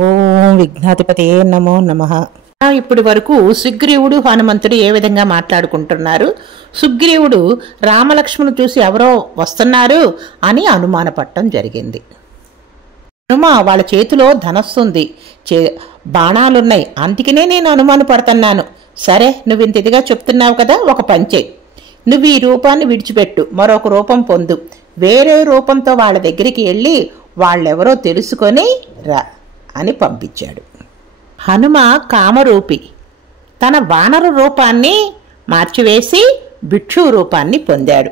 ఓం విఘ్నాధిపతే నమో నమః. ఇప్పటి వరకు సుగ్రీవుడు హనుమంతుడు ఏ విధంగా మాట్లాడుకుంటున్నారు? సుగ్రీవుడు రామలక్ష్మణుడు చూసి ఎవరో వస్తున్నారు అని అనుమానపడటం జరిగింది. హనుమ వాళ్ళ చేతిలో ధనస్సుంది, బాణాలున్నాయి, అందుకనే నేను అనుమానపడుతున్నాను. సరే, నువ్వు ఇంత ఇదిగా చెప్తున్నావు కదా, ఒక పంచే, నువ్వు ఈ రూపాన్ని విడిచిపెట్టు, మరొక రూపం పొందు, వేరే రూపంతో వాళ్ళ దగ్గరికి వెళ్ళి వాళ్ళెవరో తెలుసుకొని రా అని పంపించాడు. హనుమ కామరూపి తన వానర రూపాన్ని మార్చివేసి భిక్షు రూపాన్ని పొందాడు.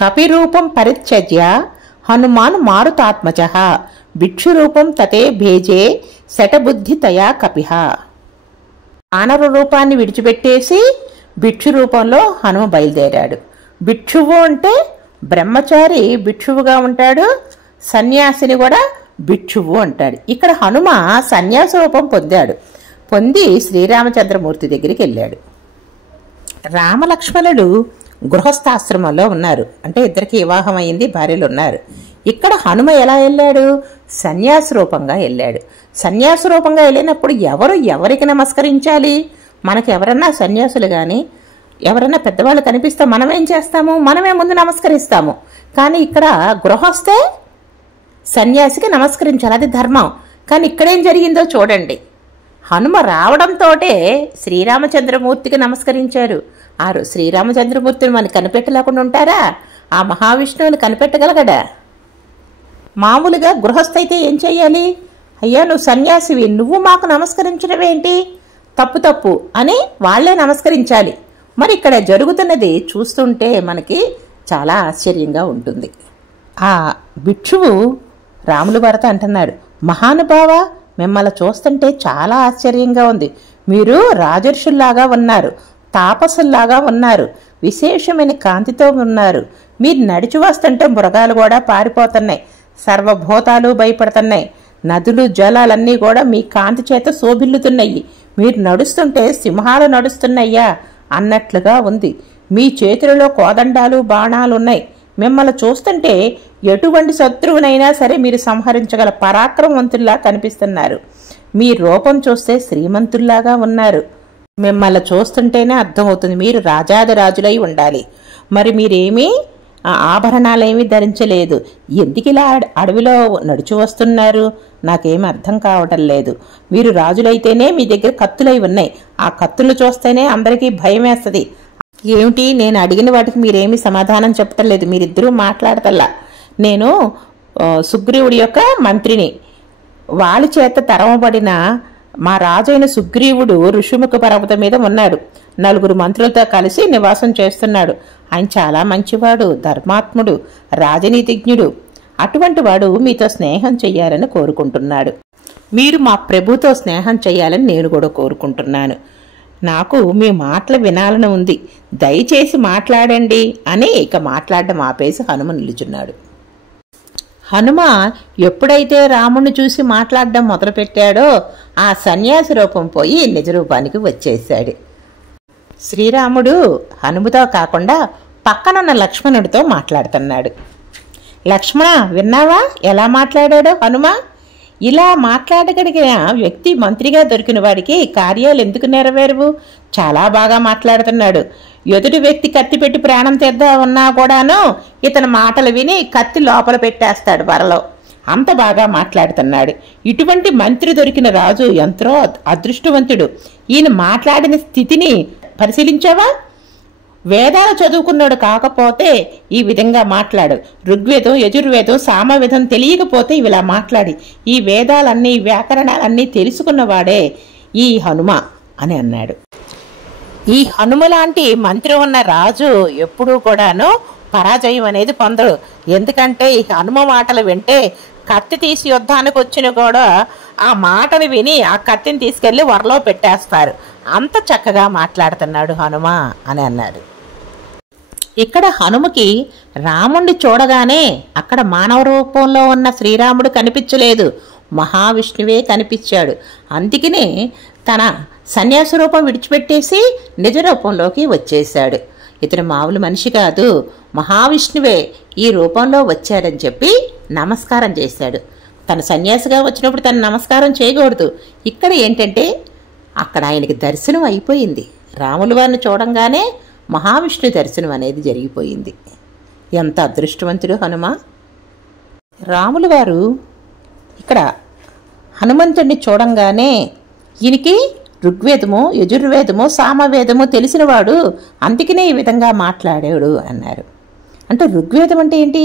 కపిరూపం పరిత్యజ్య హనుమాన్ మారుతాత్మజ భిక్షు రూపం తతే భేజే శటబుద్ధి తయా కపిహ. వానర రూపాన్ని విడిచిపెట్టేసి భిక్షు రూపంలో హనుమ బయలుదేరాడు. భిక్షువు అంటే బ్రహ్మచారి భిక్షువుగా ఉంటాడు, సన్యాసిని కూడా భిక్షువు అంటాడు. ఇక్కడ హనుమ సన్యాస రూపం పొంది శ్రీరామచంద్రమూర్తి దగ్గరికి వెళ్ళాడు. రామలక్ష్మణుడు గృహస్థాశ్రమంలో ఉన్నారు, అంటే ఇద్దరికి వివాహం అయింది, భార్యలు ఉన్నారు. ఇక్కడ హనుమ ఎలా వెళ్ళాడు? సన్యాస రూపంగా వెళ్ళాడు. సన్యాస రూపంగా వెళ్ళినప్పుడు ఎవరికి నమస్కరించాలి? మనకు ఎవరన్నా సన్యాసులు కానీ ఎవరన్నా పెద్దవాళ్ళు కనిపిస్తే మనమేం చేస్తాము? మనమే ముందు నమస్కరిస్తాము. కానీ ఇక్కడ గృహస్థే సన్యాసికి నమస్కరించాలి, అది ధర్మం. కానీ ఇక్కడేం జరిగిందో చూడండి. హనుమ రావడంతో శ్రీరామచంద్రమూర్తికి నమస్కరించారు. శ్రీరామచంద్రమూర్తిని మనకి కనిపెట్టలేకుండా ఉంటారా? ఆ మహావిష్ణువుని కనిపెట్టగలగడా? మామూలుగా గృహస్థైతే ఏం చెయ్యాలి? అయ్యా, నువ్వు సన్యాసివి, నువ్వు మాకు నమస్కరించడం ఏంటి? తప్పు అని వాళ్లే నమస్కరించాలి. మరి ఇక్కడ జరుగుతున్నది చూస్తుంటే మనకి చాలా ఆశ్చర్యంగా ఉంటుంది. ఆ భిక్షువు రాముల వారితో అంటున్నాడు, మహానుభావ, మిమ్మల్ని చూస్తుంటే చాలా ఆశ్చర్యంగా ఉంది. మీరు రాజర్షుల్లాగా ఉన్నారు, తాపసుల్లాగా ఉన్నారు, విశేషమైన కాంతితో ఉన్నారు. మీరు నడిచి వస్తుంటే మృగాలు కూడా పారిపోతున్నాయి, సర్వభూతాలు భయపడుతున్నాయి, నదులు జలాలన్నీ కూడా మీ కాంతి చేత శోభిల్లుతున్నాయి. మీరు నడుస్తుంటే సింహాలు నడుస్తున్నాయ్యా అన్నట్లుగా ఉంది. మీ చేతులలో కోదండాలు బాణాలు ఉన్నాయి. మిమ్మల్ని చూస్తుంటే ఎటువంటి శత్రువునైనా సరే మీరు సంహరించగల పరాక్రమవంతుల్లా కనిపిస్తున్నారు. మీ రూపం చూస్తే శ్రీమంతుల్లాగా ఉన్నారు. మిమ్మల్ని చూస్తుంటేనే అర్థమవుతుంది మీరు రాజాదిరాజులై ఉండాలి. మరి మీరేమీ ఆభరణాలేమీ ధరించలేదు, ఎందుకు ఇలా అడవిలో నడుచు వస్తున్నారు? నాకేమీ అర్థం కావటం లేదు. మీరు రాజులైతేనే మీ దగ్గర కత్తులై ఉన్నాయి, ఆ కత్తులు చూస్తేనే అందరికీ భయం వేస్తుంది. ఏమిటి, నేను అడిగిన వాటికి మీరేమీ సమాధానం చెప్పటం లేదు, మీరిద్దరూ మాట్లాడతల్లా. నేను సుగ్రీవుడి యొక్క మంత్రిని, వాళ్ళ చేత తరమబడిన మా రాజైన సుగ్రీవుడు ఋషిముఖ పర్వతం మీద ఉన్నాడు, 4 మంత్రులతో కలిసి నివాసం చేస్తున్నాడు. ఆయన చాలా మంచివాడు, ధర్మాత్ముడు, రాజనీతిజ్ఞుడు. అటువంటి వాడు మీతో స్నేహం చెయ్యాలని కోరుకుంటున్నాడు. మీరు మా ప్రభుతో స్నేహం చెయ్యాలని నేను కూడా కోరుకుంటున్నాను. నాకు మీ మాటలు వినాలని ఉంది, దయచేసి మాట్లాడండి అని ఇక మాట్లాడడం ఆపేసి హనుమ నిలుచున్నాడు. హనుమ ఎప్పుడైతే రాముణ్ణి చూసి మాట్లాడడం మొదలుపెట్టాడో ఆ సన్యాసి రూపం పోయి నిజ రూపానికి వచ్చేశాడు. శ్రీరాముడు హనుమతో కాకుండా పక్కనున్న లక్ష్మణుడితో మాట్లాడుతున్నాడు. లక్ష్మణ, విన్నావా ఎలా మాట్లాడాడో హనుమ? ఇలా మాట్లాడగలిగిన వ్యక్తి మంత్రిగా దొరికిన వాడికి కార్యాలు ఎందుకు నెరవేరవు? చాలా బాగా మాట్లాడుతున్నాడు. ఎదుటి వ్యక్తి కత్తి పెట్టి ప్రాణం తీద్దామన్నా కూడాను ఇతని మాటలు విని కత్తి లోపల పెట్టేస్తాడు వరలో, అంత బాగా మాట్లాడుతున్నాడు. ఇటువంటి మంత్రి దొరికిన రాజు ఎంతో అదృష్టవంతుడు. ఈయన మాట్లాడిన స్థితిని పరిశీలించావా? వేదాలు చదువుకున్నాడు కాకపోతే ఈ విధంగా మాట్లాడు, ఋగ్వేదం యజుర్వేదం సామవేదం తెలియకపోతే ఇలా మాట్లాడి ఈ వేదాలన్నీ వ్యాకరణాలన్నీ తెలుసుకున్నవాడే ఈ హనుమ అని అన్నాడు. ఈ హనుమ లాంటి మంత్రి ఉన్న రాజు ఎప్పుడూ కూడాను పరాజయం అనేది పొందడు. ఎందుకంటే ఈ హనుమ మాటలు వింటే కత్తి తీసి యుద్ధానికి వచ్చిన కూడా ఆ మాటలు విని ఆ కత్తిని తీసుకెళ్లి వరలో పెట్టేస్తారు. అంత చక్కగా మాట్లాడుతున్నాడు హనుమ అని అన్నాడు. ఇక్కడ హనుమకి రాముణ్ణి చూడగానే అక్కడ మానవ రూపంలో ఉన్న శ్రీరాముడు కనిపించలేదు, మహావిష్ణువే కనిపించాడు. అందుకనే తన సన్యాస రూపం విడిచిపెట్టేసి నిజ రూపంలోకి వచ్చేశాడు. ఇతను మామూలు మనిషి కాదు, మహావిష్ణువే ఈ రూపంలో వచ్చాడని చెప్పి నమస్కారం చేశాడు. తను సన్యాసిగా వచ్చినప్పుడు తను నమస్కారం చేయకూడదు. ఇక్కడ ఏంటంటే అక్కడ ఆయనకి దర్శనం అయిపోయింది. రాముల వారిని చూడంగానే మహావిష్ణు దర్శనం అనేది జరిగిపోయింది. ఎంత అదృష్టవంతుడు హనుమ. రాముల వారు ఇక్కడ హనుమంతుడిని చూడంగానే ఈయనకి ఋగ్వేదము, యజుర్వేదము, సామవేదము తెలిసినవాడు, అందుకనే ఈ విధంగా మాట్లాడాడు అన్నారు. అంటే ఋగ్వేదం అంటే ఏంటి?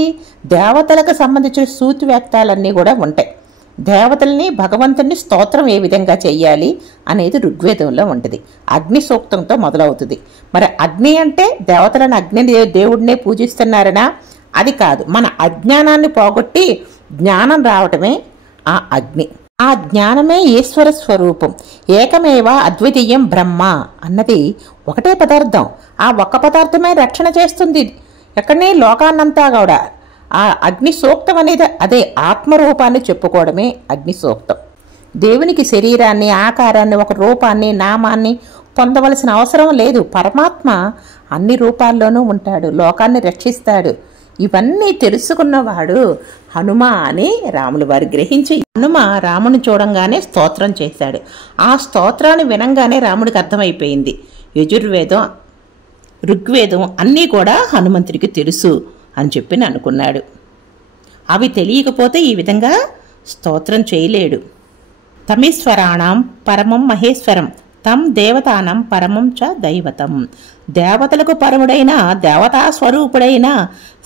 దేవతలకు సంబంధించిన సూతి వ్యక్తాలన్నీ కూడా ఉంటాయి. దేవతల్ని, భగవంతుని స్తోత్రం ఏ విధంగా చెయ్యాలి అనేది ఋగ్వేదంలో ఉంటుంది. అగ్ని సూక్తంతో మొదలవుతుంది. మరి అగ్ని అంటే దేవతలను అగ్ని దేవుడినే పూజిస్తున్నారనా? అది కాదు. మన అజ్ఞానాన్ని పోగొట్టి జ్ఞానం రావటమే ఆ అగ్ని. ఆ జ్ఞానమే ఈశ్వర స్వరూపం. ఏకమేవ అద్వితీయం బ్రహ్మ అన్నది ఒకటే పదార్థం. ఆ ఒక్క పదార్థమే రక్షణ చేస్తుంది ఎక్కడనే లోకాన్నంతా కూడా. ఆ అగ్ని సూక్తం అనేది అదే ఆత్మరూపాన్ని చెప్పుకోవడమే అగ్ని సూక్తం. దేవునికి శరీరాన్ని, ఆకారాన్ని, ఒక రూపాన్ని, నామాన్ని పొందవలసిన అవసరం లేదు. పరమాత్మ అన్ని రూపాల్లోనూ ఉంటాడు, లోకాన్ని రక్షిస్తాడు. ఇవన్నీ తెలుసుకున్నవాడు హనుమ అని రాముల వారు గ్రహించి హనుమ రాముని చూడంగానే స్తోత్రం చేశాడు. ఆ స్తోత్రాన్ని వినంగానే రాముడికి అర్థమైపోయింది. యజుర్వేదం, ఋగ్వేదం అన్నీ కూడా హనుమంతుడికి తెలుసు అని చెప్పి అనుకున్నాడు. అవి తెలియకపోతే ఈ విధంగా స్తోత్రం చేయలేడు. తమీశ్వరాణం పరమం మహేశ్వరం తం దేవతానం పరమం చ దైవతం. దేవతలకు పరముడైన, దేవతా స్వరూపుడైన,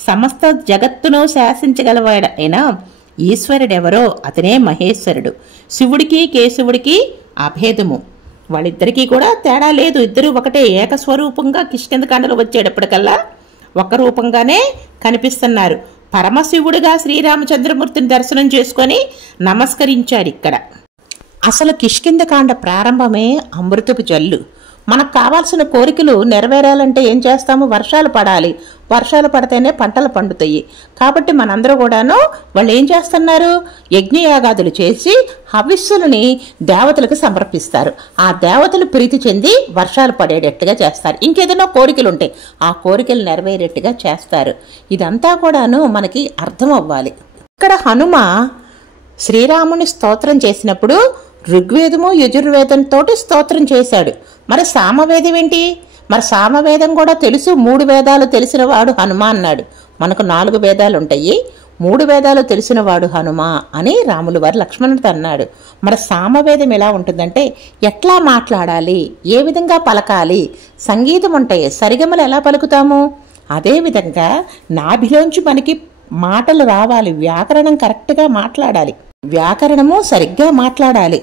సమస్త జగత్తును శాసించగలవాడైన ఈశ్వరుడెవరో అతనే మహేశ్వరుడు. శివుడికి కేశవుడికి అభేదము. వాళ్ళిద్దరికీ కూడా తేడా లేదు. ఇద్దరు ఒకటే ఏకస్వరూపంగా కిష్కింధకాండలో వచ్చేటప్పటికల్లా ఒక రూపంగానే కనిపిస్తున్నారు. పరమశివుడిగా శ్రీరామచంద్రమూర్తిని దర్శనం చేసుకొని నమస్కరించాడు. ఇక్కడ అసలు కిష్కింధకాండ ప్రారంభమే అమృతపు జల్లు. మనకు కావాల్సిన కోరికలు నెరవేరాలంటే ఏం చేస్తాము? వర్షాలు పడాలి. వర్షాలు పడితేనే పంటలు పండుతాయి. కాబట్టి మనందరూ కూడాను వాళ్ళు ఏం చేస్తున్నారు? యజ్ఞయాగాదులు చేసి హవిస్సులని దేవతలకు సమర్పిస్తారు. ఆ దేవతలు ప్రీతి చెంది వర్షాలు పడేటట్టుగా చేస్తారు. ఇంకేదైనా కోరికలు ఉంటాయి, ఆ కోరికలు నెరవేరేట్టుగా చేస్తారు. ఇదంతా కూడాను మనకి అర్థం అవ్వాలి. ఇక్కడ హనుమ శ్రీరాముని స్తోత్రం చేసినప్పుడు ఋగ్వేదము, యజుర్వేదంతో స్తోత్రం చేశాడు. మరి సామవేదం ఏంటి? మరి సామవేదం కూడా తెలుసు. 3 వేదాలు తెలిసిన వాడు హనుమ అన్నాడు. మనకు 4 వేదాలు ఉంటాయి. 3 వేదాలు తెలిసిన వాడు హనుమ అని రాములు వారు లక్ష్మణుడితో అన్నాడు. మరి సామవేదం ఎలా ఉంటుందంటే ఎట్లా మాట్లాడాలి, ఏ విధంగా పలకాలి, సంగీతం ఉంటాయి, సరిగమలు ఎలా పలుకుతాము, అదేవిధంగా నాభిలోంచి మనకి మాటలు రావాలి. వ్యాకరణం కరెక్ట్గా మాట్లాడాలి. వ్యాకరణము సరిగ్గా మాట్లాడాలి.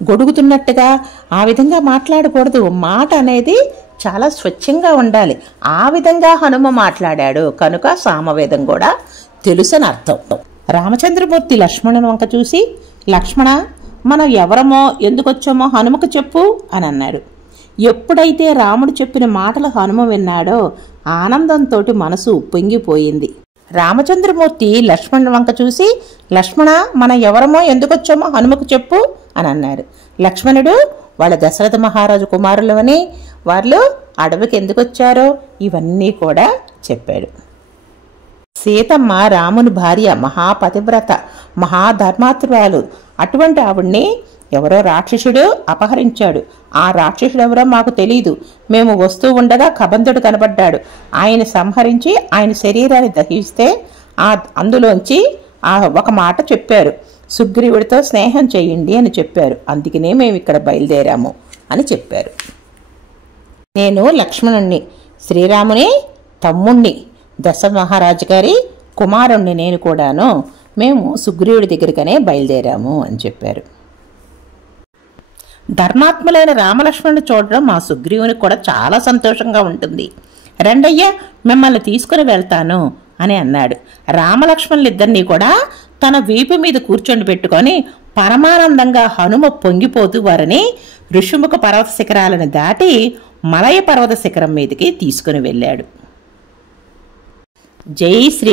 గొడుగుతున్నట్టుగా ఆ విధంగా మాట్లాడకూడదు. మాట అనేది చాలా స్వచ్ఛంగా ఉండాలి. ఆ విధంగా హనుమ మాట్లాడాడు కనుక సామవేదం కూడా తెలుసని అర్థం. రామచంద్రమూర్తి లక్ష్మణుని వంక చూసి, లక్ష్మణ, మనం ఎవరమో ఎందుకొచ్చామో హనుమకు చెప్పు అని అన్నాడు. ఎప్పుడైతే రాముడు చెప్పిన మాటలు హనుమ విన్నాడో ఆనందంతో మనసు ఉప్పొంగిపోయింది. రామచంద్రమూర్తి లక్ష్మణుని వంక చూసి, లక్ష్మణ, మనం ఎవరమో ఎందుకొచ్చామో హనుమకు చెప్పు అని అన్నాడు. లక్ష్మణుడు వాళ్ళ దశరథ మహారాజు కుమారులు అని, వాళ్ళు అడవికి ఎందుకు వచ్చారో ఇవన్నీ కూడా చెప్పాడు. సీతమ్మ రాముని భార్య, మహాపతివ్రత, మహాధర్మాత్రురాలు. అటువంటి ఆవిడ్ని ఎవరో రాక్షసుడు అపహరించాడు. ఆ రాక్షసుడు ఎవరో మాకు తెలీదు. మేము వస్తూ ఉండగా కబంధుడు కనబడ్డాడు. ఆయన సంహరించి ఆయన శరీరాన్ని దహిస్తే అందులోంచి ఒక మాట చెప్పారు, సుగ్రీవుడితో స్నేహం చేయండి అని చెప్పారు. అందుకనే మేము ఇక్కడ బయలుదేరాము అని చెప్పారు. నేను లక్ష్మణుణ్ణి, శ్రీరాముని తమ్ముణ్ణి, దశరథ మహారాజు గారి కుమారుణ్ణి నేను కూడాను. మేము సుగ్రీవుడి దగ్గరికనే బయలుదేరాము అని చెప్పారు. ధర్మాత్ములైన రామలక్ష్మణుని చూడడం మా సుగ్రీవునికి కూడా చాలా సంతోషంగా ఉంటుంది. రెండయ్య, మిమ్మల్ని తీసుకుని వెళ్తాను అని అన్నాడు. రామలక్ష్మణులిద్దరినీ కూడా తన వీపు మీద కూర్చొని పెట్టుకొని పరమానందంగా హనుమ పొంగిపోతూ వారిని ఋషిముఖ పర్వత శిఖరాలను దాటి మలయ పర్వత శిఖరం మీదకి తీసుకుని వెళ్ళాడు. జై శ్రీ